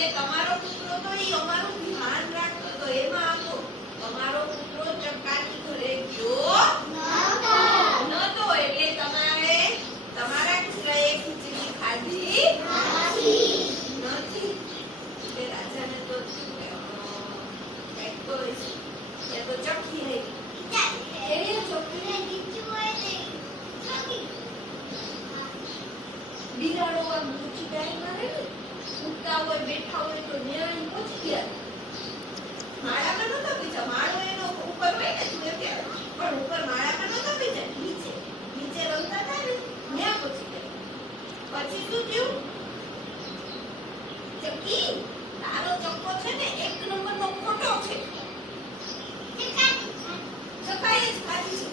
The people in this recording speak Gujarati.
એટલે તમારો કૂતરો તો ઈ અમારું ધ્યાન રાખતો તો એમાં આપો તમારો કૂતરો ચક્કાની ઘરે ગયો નતો એટલે તમારે તમારા કૂતરાએ ખીચડી ખાધી નથી એટલે રાજાને તો કંઈક તો એ તો ચક્કી રહી એવી ચોકીને નીચે હોય ને ચોકી બિલાડો આમ ઊંચી ડાઈ મારે ને ઉડતા હોય બેઠા હોય તો ન્યાય પહોંચી ગયા માળામાં નતો બીજા માળો એનો ઉપર હોય ને તું કે પણ ઉપર માળામાં નતો બીજા નીચે નીચે રમતા હતા ને ન્યા પહોંચી ગયા પછી શું થયું ચક્કી તારો ચક્કો છે ને એક નંબરનો ખોટો છે ચકાઈ જ ખાધી છે